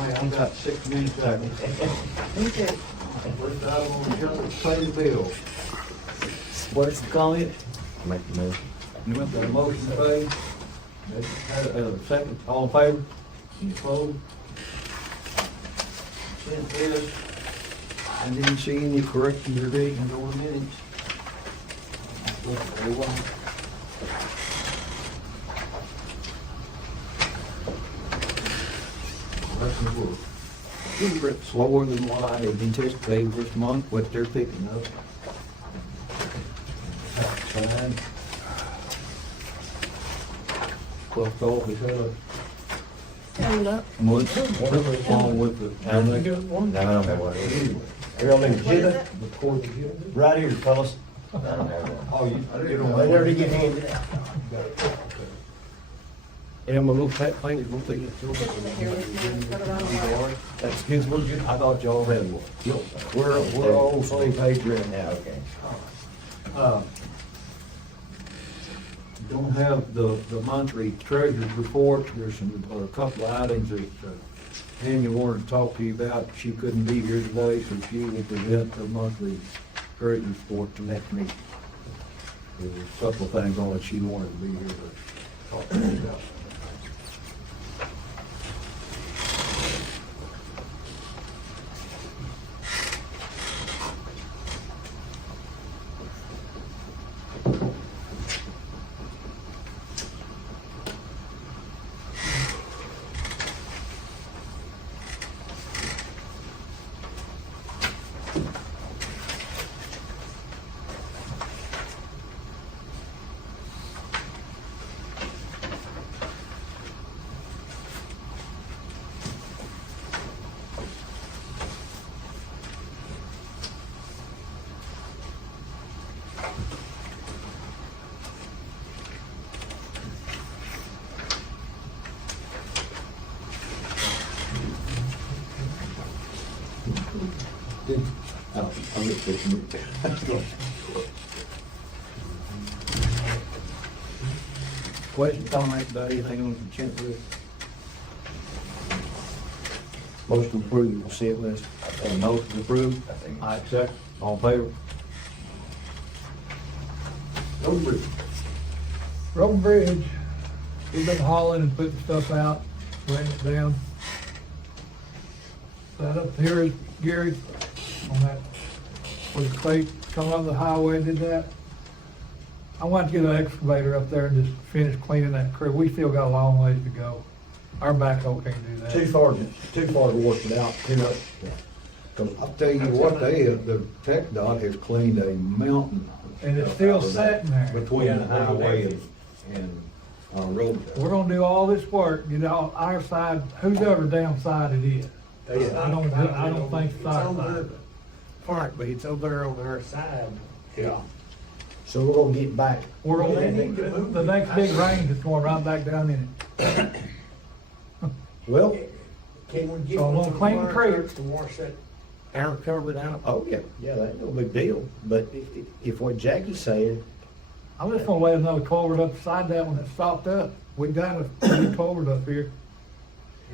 right, I've got 6 minutes out. First item on the agenda is pay the bill. What's the comment? Make the motion. You want the motion to pay? Second, all in favor? Any opposed? Consent is, I didn't see any corrections or revisions or minutes. Look at everyone. Slower than what I had anticipated this month, what they're picking up. That's fine. 12th office, Stand up. whatever's wrong with the. I don't know what it is. Everything legit? Record the agenda. Right here, fellas. I don't have one. Oh, you don't. They already get handed out. And I'm a little fat thing, we'll take it. That's his, we're good. I thought y'all read one. We're all same page right now. Okay. Don't have the monthly treasurer's report. There's a couple of items that Tanya wanted to talk to you about. She couldn't be here today, so she will present the monthly treasurer's report to next meeting. There's a couple of things on it she wanted to be here to talk to you about. I'm just fixing it. Question, comment about anything on the consent list? Motion approved, consent list. Motion approved. I accept. All in favor? Road bridge. Road bridge, we've been hauling and putting stuff out, laying it down. That up here is Gary, on that, where the clay come on the highway, did that. I want to get an excavator up there and just finish cleaning that crew. We still got a long ways to go. Our backhoe can't do that. Too far to wash it out, too much. Cause I'll tell you what, the tech dot has cleaned a mountain. And it's still sitting there. Between the highway and road. We're gonna do all this work, you know, our side, who's ever downside it is. I don't think it's our side. Part, but it's over there on our side. Yeah. So we're gonna get back. We're gonna, the next big rain is going right back down in it. Well, Can we get So I'm one gonna clean the creek. to wash that air cover out? oh yeah, that ain't no big deal. But if what Jackie's saying, I'm just gonna lay another culvert up beside that one that stopped up. We got a new culvert up here.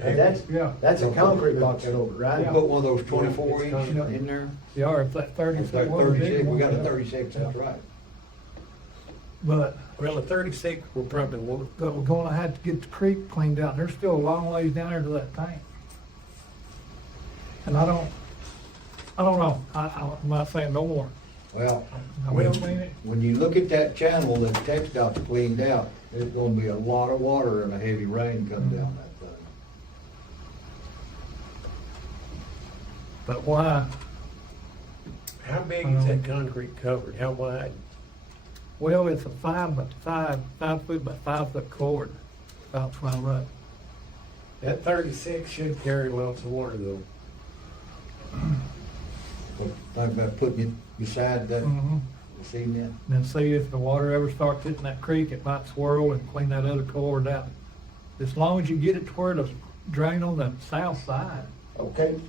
and that's Yeah. a concrete box over, right? Yeah. Put one of those 24 inch in there. Yeah, or if that 36, what was it? 36, we got a 36, that's right. But Well, the 36, we're probably, we're gonna have to get the creek cleaned out. There's still a long ways down there to that tank. And I don't know. I'm not saying no more. Well, I will clean it. when you look at that channel that tech dot's cleaned out, there's gonna be a lot of water and a heavy rain come down that thing. But why? how big is that concrete covered? How wide? Well, it's a 5 foot by 5 foot cord. About 12 up. That 36 should carry lots of water though. So think about putting it beside that, Mm-hmm. see that? And then see if the water ever starts hitting that creek, it might swirl and clean that other cord out. As long as you get it to where it'll drain on the south side. Okay,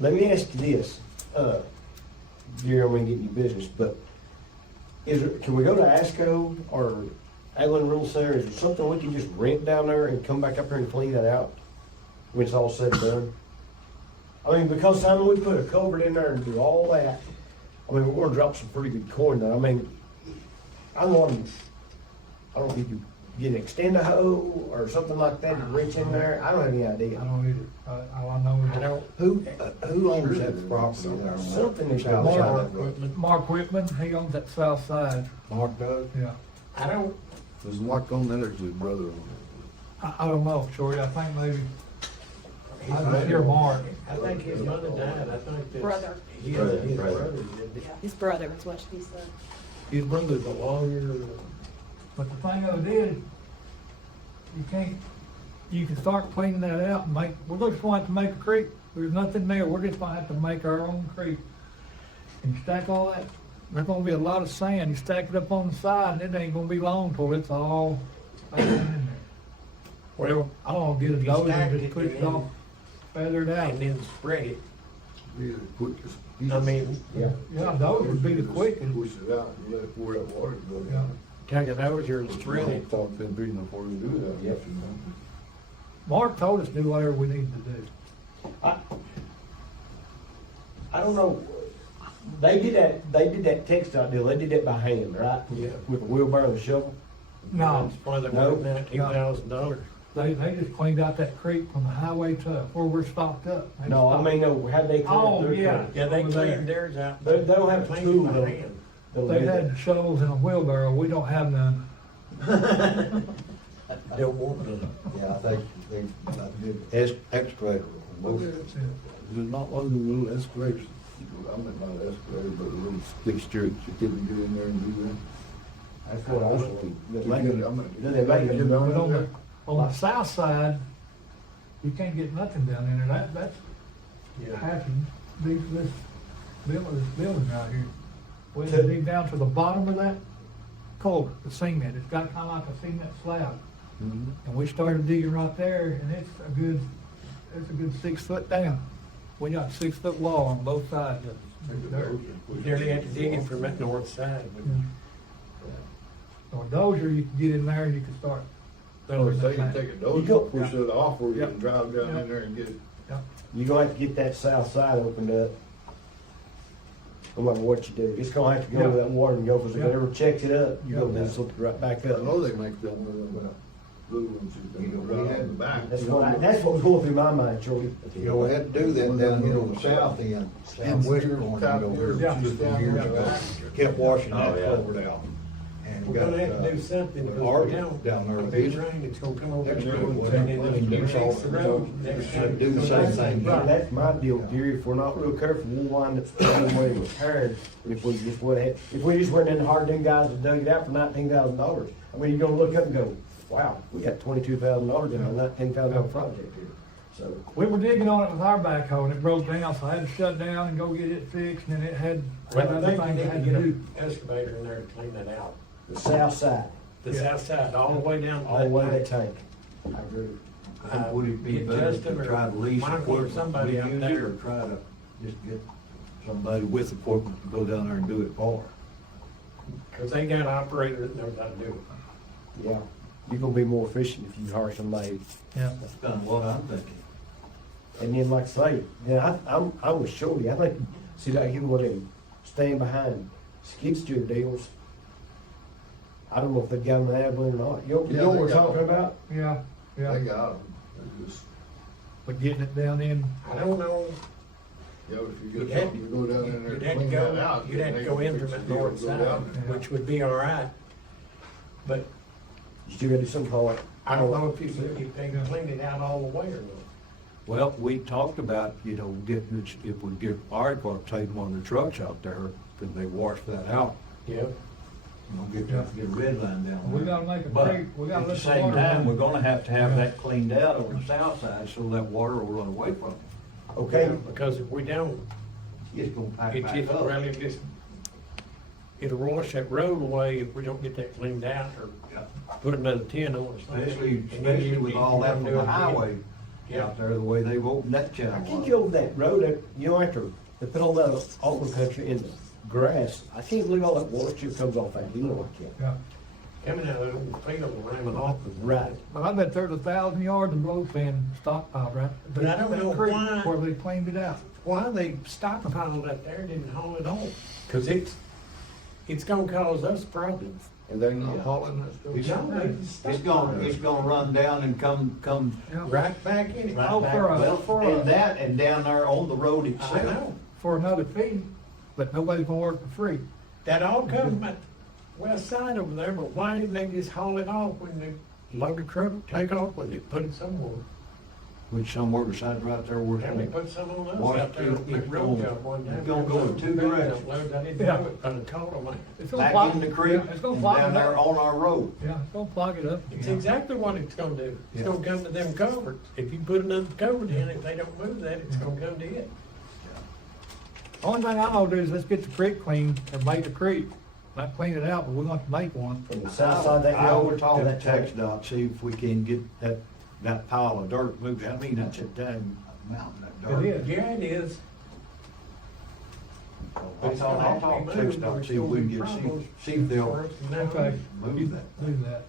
let me ask you this, Gary, I'm gonna get you business, but can we go to ASCO or Allen Rule Center? Is there something we can just rent down there and come back up here and clean that out when it's all said and done? I mean, because Simon, we put a culvert in there and do all that, I mean, we're gonna drop some pretty good coin there. I mean, I don't know if you get an extend a hoe or something like that to reach in there. I don't have any I idea. don't either. All I know I is don't, Who owns that property there? Something is South going side on. of it. Mark Whitman, he owns that south side, Mark does? yeah. I don't, There's Mark on there, there's his brother on I don't know, Shorty, I think maybe, I was here Mark. I think his mother died, I think that. Brother. His Brother. brother did. His brother is what she said. His brother's a lawyer. But the thing of it is, you can start cleaning that out and we're just going to have to make a creek. There's nothing there, we're just gonna have to make our own creek. And stack all that, there's gonna be a lot of sand, you stack it up on the side, and it ain't gonna be long till it's all in there. Well, I don't know, get a If you dozer stacked and just it put it and all, feather it out. And then spread it. it. The quickest. I mean, Yeah. Yeah, those would be the quickest. Push it out and let where that water goes. Yeah. take it over here and I spread it. thought it'd been big enough for you to do that. Yep. Mark told us to do whatever we need to do. I don't know, they did that textile deal, they did that by hand, right? Yeah. With a wheelbarrow and a shovel? No, That's why they No. wanted $19,000. they just cleaned out that creek from the highway to where we're stocked up. They No, I stocked- mean, no, how'd they clean Oh, up their yeah. creek? Yeah, they Over there. cleaned theirs out. They don't have Cleaned tools, by though. hand. They'll They do that. had shovels and a wheelbarrow, we don't have none. Don't want none. Yeah, I think they did excavator. There's not one of the little excavators, I meant not an excavator, but a little stick strip, you couldn't get in there and do that. That's what I was thinking. Do they make it- do they make it? But on the south side, you can't get nothing down in there, that's Yeah. happening, this building right here. We had to dig down to the bottom of that culvert, the cement, it's got kinda like a cement slab. Mhm. And we started digging right there, and it's a good 6 foot down. We got 6 foot wall on both sides of it. We nearly had to dig it from that north side. So a dozer, you can get in there and you can start. So they can take a You go- dozer, push it off, or you Yeah. can drive down Yeah. in there and get it. You're gonna have to get that south side opened up. No matter what you do, it's gonna have to go to that water and go, cause if it Yeah. ever checks it up, you're Yeah. gonna just look right back I up. know they make them blue ones, right on the back. That's what's going through my mind, Shorty. You know, we had to do that down here on the south end, southwest corner, you know, Yeah. just down here, kept washing that Oh, yeah. culvert out. And We're got, gonna have to do something, because Art we don't. down there, A big rain, it's gonna come over. Next the year, road, we'll and then have it'll to fix the road. Next year. do the same thing. Right, that's my deal, Gary, if we're not real careful, we'll wind up throwing away repairs, if we just went in hard, them guys that dug it out for $19,000. I mean, you're gonna look up and go, wow, we got $22,000 in a $19,000 project here, so. We were digging on it with our backhoe and it broke down, so I had to shut down and go get it fixed, and then it had Well, other I think things we I need had to to get do. an excavator in there to clean that out. The south side, The south side, all the way down. to all the way to that tank. tank. I agree. And would it be Get better Justin to or try to lease Michael or equipment, somebody we out use it, there. or try to just get somebody with equipment to go down there and do it for us? Cause they got an operator that knows how to do it. Yeah, you're gonna be more efficient if you hire somebody. Yeah. That's kind of what I'm thinking. And then, like I say, then I was Shorty, I think, see, like you want to stand behind skid steer deals. I don't know if they've got them in Abilene or not. You know Yeah, what they we're got talking them. about? Yeah, They yeah, got them, they just, but getting it down in, I don't know, yeah, if you You'd get have something to go down in there you'd and have to clean go, that out. you'd have to then go they in can from fix the the deal north and go side, down there. which would be all right. But You still gotta do something called. I don't know if they can clean it out all the way or not. Well, we talked about, getting, if we get fire department, taking one of the trucks out there, could they wash that out? Yeah. Get a red line down we there. gotta make a But creek, we gotta at the let the same water time, we're run. gonna have to have that cleaned out on the south side, so that water will run away from it. Okay, Because if we don't, It's gonna pack it back just, up. really just, it'll wash that road away if we don't get that cleaned out or put another 10 on it. Especially with all that from the highway Yeah. out there, the way they've opened that I channel can't up. get over that road, after they put all that open country in the grass, I can't believe all that water chip comes off that hill, I can't. Yeah, coming out of the old field around off the Right. But I bet there's 1,000 yards of blow fan stockpiled, right? But I don't That know creek why. Where they cleaned it out. Why they stockpiled up there and didn't haul it off? Cause it's gonna cause us problems. And they're not hauling that stuff. It's gonna run down and come Yeah. Right back in it. Right Oh, back. for a- Well, for a- and that, and down there on the road I itself. know. For another fee, but nobody's gonna work for free. That all comes from the west side over there, but why didn't they just haul it off when they load the truck, take off with it, put it somewhere? Which somewhere beside right there where. Can we put some on us Wash- out there on the it's road gonna- job one time? it's gonna go in two directions. I didn't Yeah. do it, I told them. It's gonna back block- in the creek yeah, It's gonna and block down it there up. on our road. Yeah, it's gonna plug it up. It's exactly what it's gonna do. It's Yeah. gonna come to them culverts. If you put another culvert in, if they don't move that, it's gonna come to it. Only thing I know to do is let's get the creek cleaned and make the creek. Not clean it out, but we're gonna have to make one. From the south side, they I go would over talk to to that tax text. dot, see if we can get that pile of dirt moved. I mean, that's a dang. Mountain that It dirt. is. Yeah, it is. I'll talk to tax dot, see if we can get, see if they'll Okay. move that. Do that.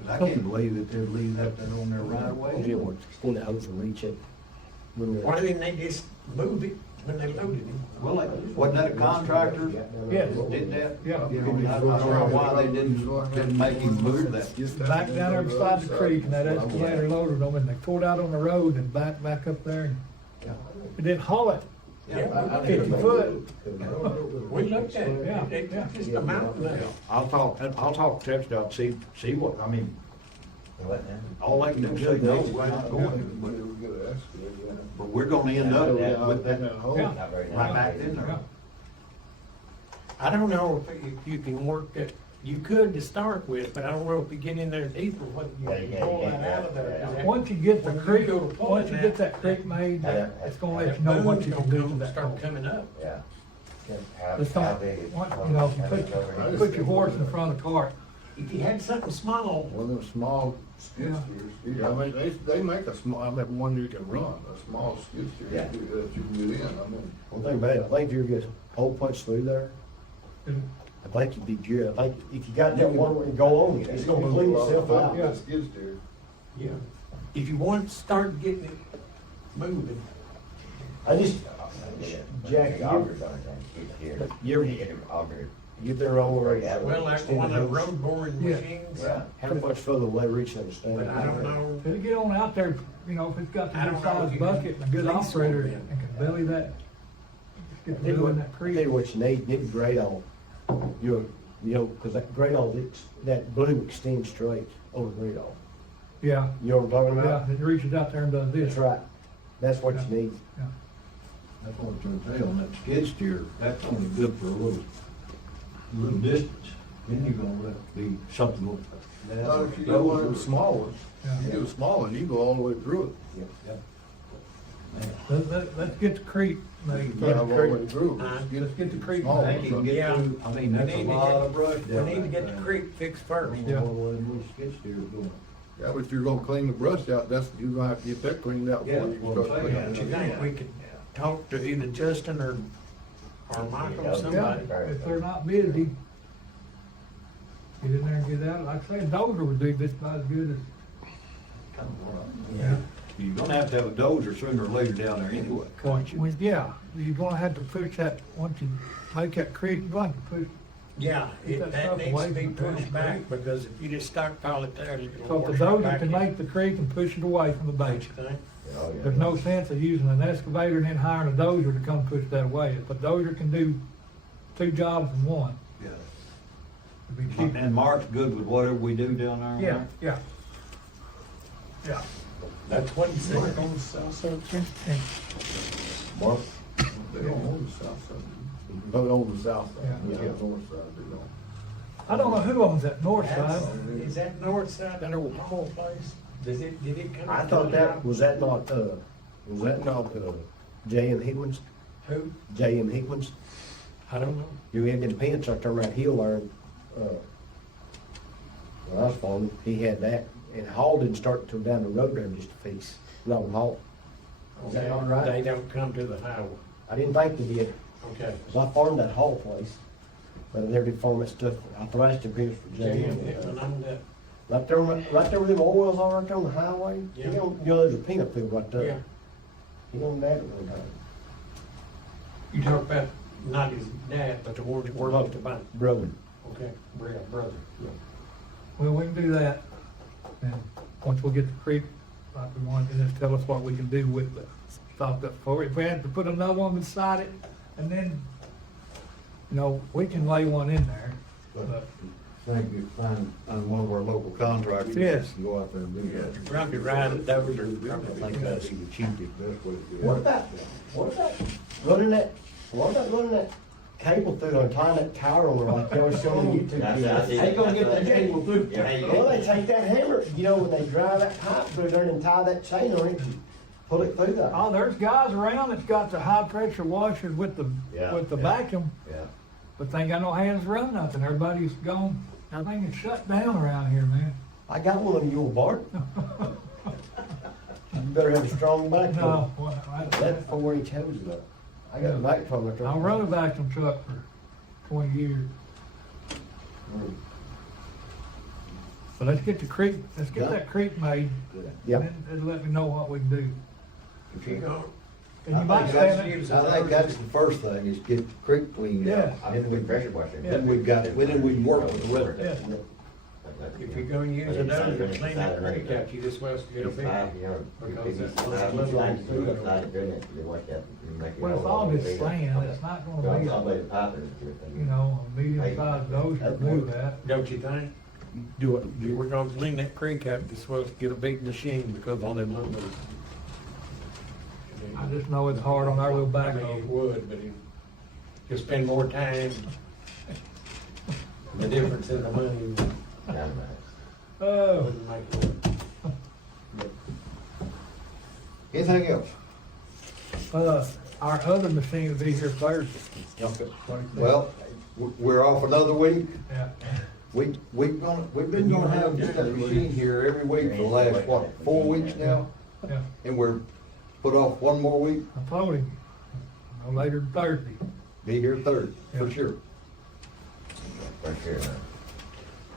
'Cause I can't believe that they're leaving that there on there right away. Yeah, we're going to hose and reach it. Why didn't they just move it when they loaded it? Well, wasn't that a contractor Yes. did that? Yeah. I don't know why they didn't make him move that. Back down there beside the creek and that excavator loaded them and they pulled out on the road and back up there and it didn't haul it. Yeah, 50 foot. we looked at it. Yeah, It's yeah. just a mountain now. I'll talk to tax dot, see what, I mean, all they can do is say, no, we're not going. But we're gonna end up with that Yeah. right back in Yeah. there. I don't know if you can work it, you could to start with, but I don't know if you get in there deeper, what you can pull that out of there. Once you get the When you creek, go to pull once you it get out, that creek made, Yeah. it's gonna let you know what you can do to that. Start coming up. Yeah. It's not, you know, if you put your horse in front of the cart. If you had something small, One of them small skid steers, I mean, they make a small, I mean, one you can run, a small skid steer, Yeah. that you can get in, I mean. One thing about it, I think if you get a hole punched through there, I think you'd be good. I think if you got that one and go on it, it's gonna clean itself out. That skid steer. yeah, if you want to start getting it moving, I just, Jack, you ever get there all right? well, like one of the road boring Yeah. machines. Yeah. How much further will they reach that stand? But I don't know, If you get on out there, you know, if it's got the I good don't know if sized you bucket and a good can operator lease and one. can belly that, get the Tell you blue what, in that tell you creek. what you need, get grade on. You know, cause that grade on, that blue extends straight over grade on. Yeah, You know what I'm talking yeah, about? it reaches out there and does this. That's right. That's what you need. Yeah. That's what I'm trying to tell you, on that skid steer, that's only good for a little distance. Then you're gonna let it be something with Not if you do one of them small ones, Yeah. you do a small one, you go all the way through Let's get the creek made. it. Drive all the way through. Huh? Let's get the creek Small They ones, can get Yeah. through, I mean, that's We a need to lot get- of brush we down need to right get the there. creek fixed first. Yeah. Well, them little skid steers going. Yeah, but if you're gonna clean the brush out, that's, you're gonna have to get that cleaned out Yeah, before you can well, start I'm cleaning Don't you it. think we could talk to either Justin or Michael or Yeah, somebody? if they're not busy, get in there and get out. Like I say, Dover would do this about as good as. Yeah. You're gonna have to have a dozer sooner or later down there anyway. Well, yeah, you're gonna have to push that, once you make that creek, you're going to push. Yeah, Get that that stuff needs away to be from the pushed back, because if you just stockpile it there, it's So gonna if the wash right dozer back can in. make the creek and push it away from the Don't base. you think? There's no sense of using an excavator and then hiring a dozer to come push that away. If a dozer can do two jobs in one, Yeah. it'd be cheaper. And Mark's good with whatever we do down there? Yeah, yeah. Yeah. That's what he said. On the south side. Mark, they don't own the south side. But on the south side, Yeah. yeah, north side, they don't. I don't know who owns that north That's- side. Is that north side, that old whole place? Did it come? I thought that, was that not Jay and Higgins? Who? Jay and Higgins? I don't know. You had them pins up there around Hill there, when I was farming, he had that, and Hall didn't start until down the road there just a piece, Long Hall. Is that not right? They don't come to the highway. I didn't think they did, Okay. 'cause I farmed that Hall place. but they're deforming stuff, plastic pits for Yeah, jail. and I'm that, Right there, right there where them oils are, right there on the highway, Yeah. you know, there's a peanut field right yeah. there. You know that one, You talk about not his dad, but the one that worked at the bank. brother. Okay, brother. Well, we can do that, and once we get the creek, like we want, and just tell us what we can do with it. Stop that for it. If we had to put another one beside it, and then, you know, we can lay one in there, but Think you find one of our local contractors. Yes. Go out there and do that. Probably right at Dover. I think that's the cheapest, best way to do it. What about running that cable through and tying that tower on like they always show on the YouTube videos? How you gonna get that cable through? Well, they take that hammer, you know, when they drive that pipe through there and tie that chain on it and pull it through there. oh, there's guys around that's got the high pressure washers with the Yeah, yeah. vacuum, Yeah. but they ain't got no hands to run nothing. Everybody's gone. Everything is shut down around here, man. I got one of your Bart. You better have a strong backbone. No, well, That's 4-inch hoses up. I got a back from it. I'll run a vacuum truck for 20 years. So let's get the creek, let's get that creek made, Yep. and let me know what we can do. If you go, And you might say that, I think that's the first thing, is get the creek cleaned yeah, out. Then we pressure wash it. Then we've got, then we can work with the weather. yeah. if you're gonna use it, clean that creek out, you just well get a big. Well, it's all this sand, it's not gonna be, you know, a medium-sized ocean to do that. Don't you think? Do it. We're gonna clean that creek out, just supposed to get a big machine because all them little. I just know it's hard on our little I mean, it backhoe. would, but you spend more time. The difference in the money Oh, wouldn't make it. Anything else? our other machine will be here Thursday. Well, we're off another week. Yeah, We've been gonna have this machine here every week for the last, what, 4 weeks now? yeah. And we're put off one more week, I told him, no later than Thursday. be here third, for Yeah. sure.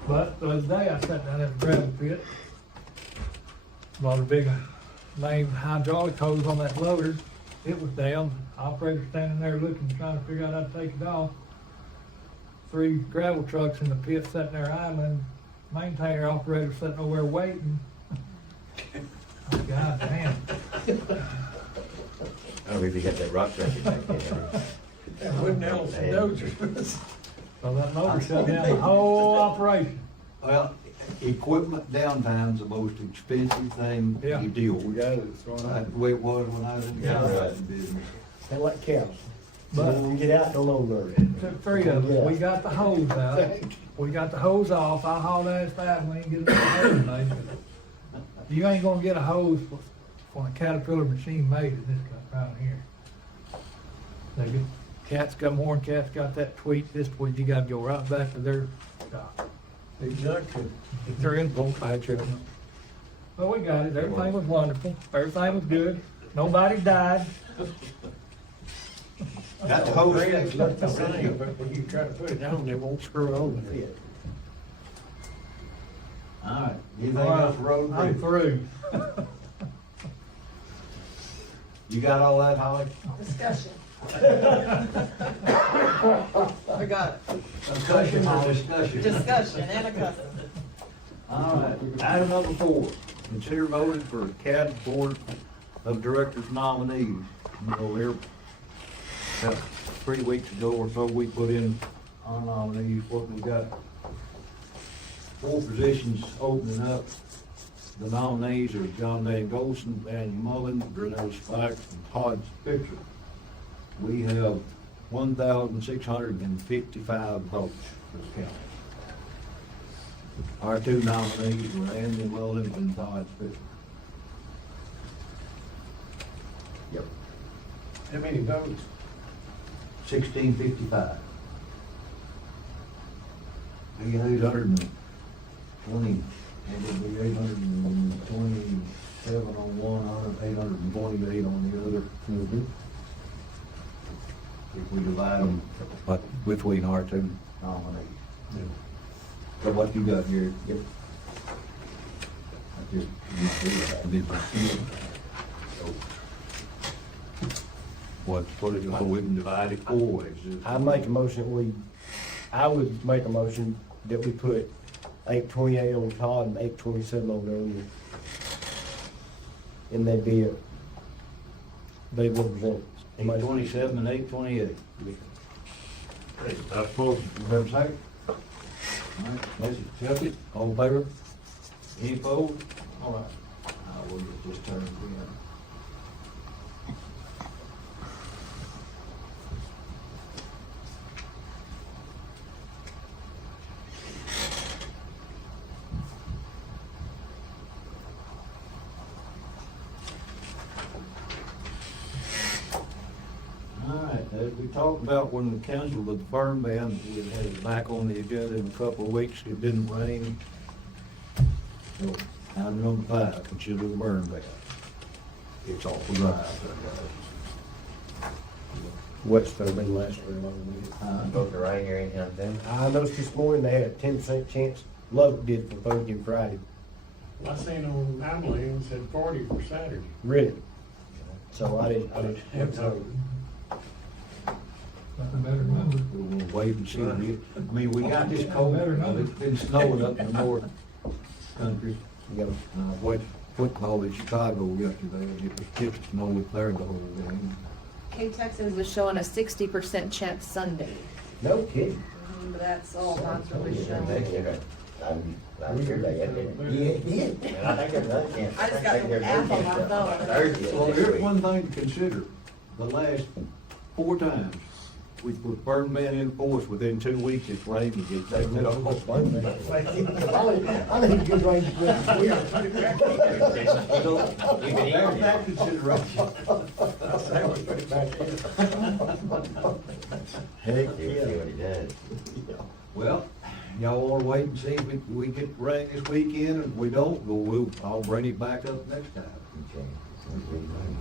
But the other day, I sat down at the gravel pit, bought a big main hydraulic hose on that loader. It was down, operator standing there looking, trying to figure out how to take it off. 3 gravel trucks in the pit sitting there idling, maintainer operator sitting over there waiting. God damn. Oh, if you got that rock traffic back there. Wouldn't else dozers. So that motor shut down the whole operation. Well, equipment downtime's the most expensive thing Yeah. you deal with. That's the way it was when I was in the contracting business. They're like cows. But- When you get out, don't unload. Took 3 of them. We got the hose out. We got the hose off. I hauled ass fast. We ain't getting the hose made. You ain't gonna get a hose for a Caterpillar machine made in this around here. They get, Cat's got Warren Cat's got that tweet. This tweet, you gotta go right back to their shop. Exactly. Their info factory. Well, we got it. Everything was wonderful. Everything was good. Nobody died. Got the hose Great, fixed look up. the same, but when you try to put it down, they won't screw it over. All right, anything else for road and I'm bridge? through. You got all that, Holly? Discussion. We got Discussion or discussion? discussion and a cussing. All right, item number 4, consider voting for CAD Board of Directors nominees. You know, here, about 3 weeks ago or so, we put in our nominees, what we got 4 positions opening up. The nominees are John Van Golson, Daniel Mullen, Renee Spikes, and Todd Pitcher. We have 1,655 votes for this county. Our 2 nominees were Andy Mullen and Todd Pitcher. Yep. How many votes? 1655. 820, it would be 827 on one, 828 on the other. If we divide them between our 2 nominees. So what you got here? I just, What is it, we can divide it 4 ways? I make a motion, I would make a motion that we put 828 on Todd and 827 on Erosion. And they'd be, they represent. 827 and 828. That's close. You have a second? All right, let's accept it. All in favor? Any opposed? All right. I will get this turned in. All right, as we talked about when we canceled the burn ban, we had it back on the agenda in a couple of weeks, it didn't rain. So, item number 5, consider the burn ban. It's awful dry out there, guys. What's their been last year? Supposed to rain here anytime soon. I noticed this morning they had a 10% chance, Lubbock did for Thursday and Friday. I seen on Abilene said 40 for Saturday. Really? So I didn't. That's a better number. We're gonna wait and see. I mean, we got this cold, it's been snowing up in the north country. You know, What called it Chicago yesterday, it was just snow there the whole day. K-Texans was showing a 60% chance Sunday. no kidding. But that's all God's really They showing. did it. I'm sure they had it. Yeah, it did. And I think there's another chance. I just got think there's the app on my another phone. chance. Thursday. Well, here's one thing to consider, the last 4 times, we put burn ban in force, within 2 weeks, it's raining, it takes it off. I think good range of good. You can even That consideration. Heck, see what he does. Well, y'all wanna wait and see if we get rain this weekend, and if we don't, I'll bring it back up next time.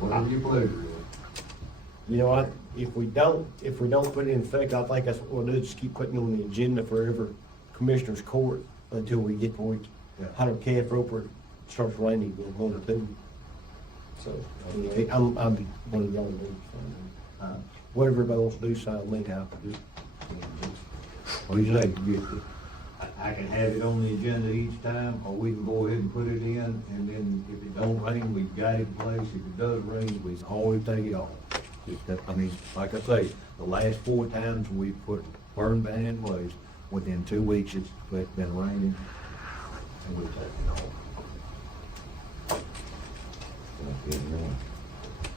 Whatever your pleasure is. You know what, if we don't put it in effect, I think that's what we'll do, just keep putting it on the agenda for every Commissioners Court until we get where Yeah. 100 calf roper starts raining, we'll want to do. So, I mean, I'm one of y'all, whatever everybody wants to do, sign me out. What do you say? I can have it on the agenda each time, or we can go ahead and put it in, and then if it don't rain, we've got it in place. If it does rain, we always take it off. I mean, like I say, the last 4 times we put burn ban in place, within 2 weeks, it's been raining, and we take it off.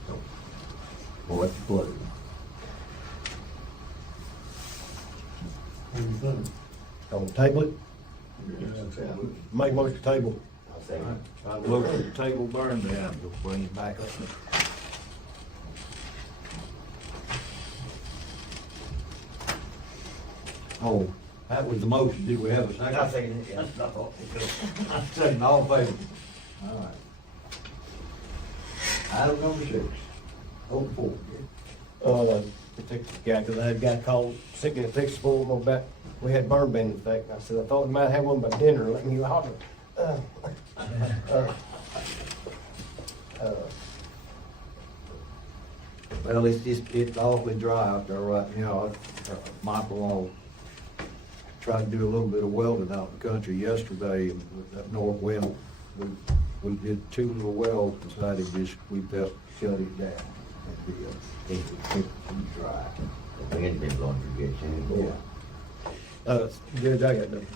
So, well, what's your pleasure? What do you think? On the table it, make motion to table. I'll say. I look at the table burn ban, we'll bring it back up. Oh, that was the motion, did we have a second? I'll second it, yeah. Second, all in favor? All right. Item number 6, open forum. Yeah, because I had a guy called sick in Texas for him about, we had burn ban in effect. I said, I thought we might have one by dinner, let me holler. Well, it's awfully dry out there right now. Michael tried to do a little bit of welding out in the country yesterday, and with that north wind, we did 2 little welds, decided we felt shut it down. It's too dry. The wind's been blowing pretty good too. Yeah. Good, I got nothing.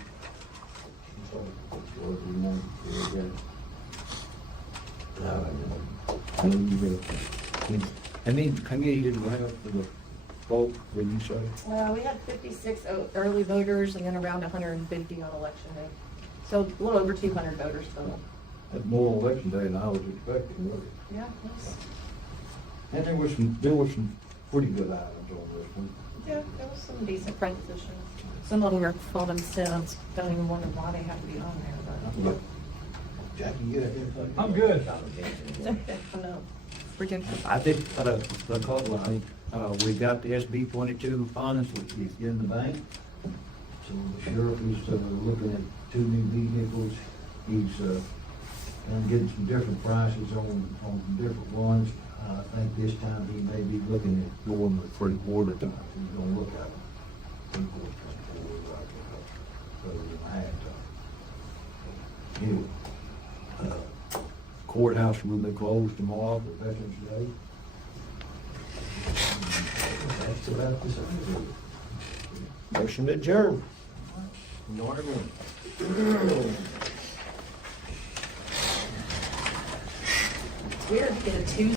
And then, can you didn't have the vote, when you say? We had 56 early voters and then around 150 on election day. So a little over 200 voters total. That's more election day than I was expecting, really. Yeah, yes. And there was some pretty good items on this one. Yeah, there was some decent propositions. Some of them are for themselves, don't even wonder why they have to be on there, Jackie, you got anything? I'm good. but. I know. Freaking. I think, we got the SB 22 funds, which is in the bank. So the sheriff is, looking at 2 new vehicles. He's, and getting some different prices on different ones. I think this time he may be looking at Going with free water. he's gonna look at them. Anyway, Courthouse will be closed tomorrow. for Veterans Day. That's about the same. Motion to adjourn. Weird to get a Tuesday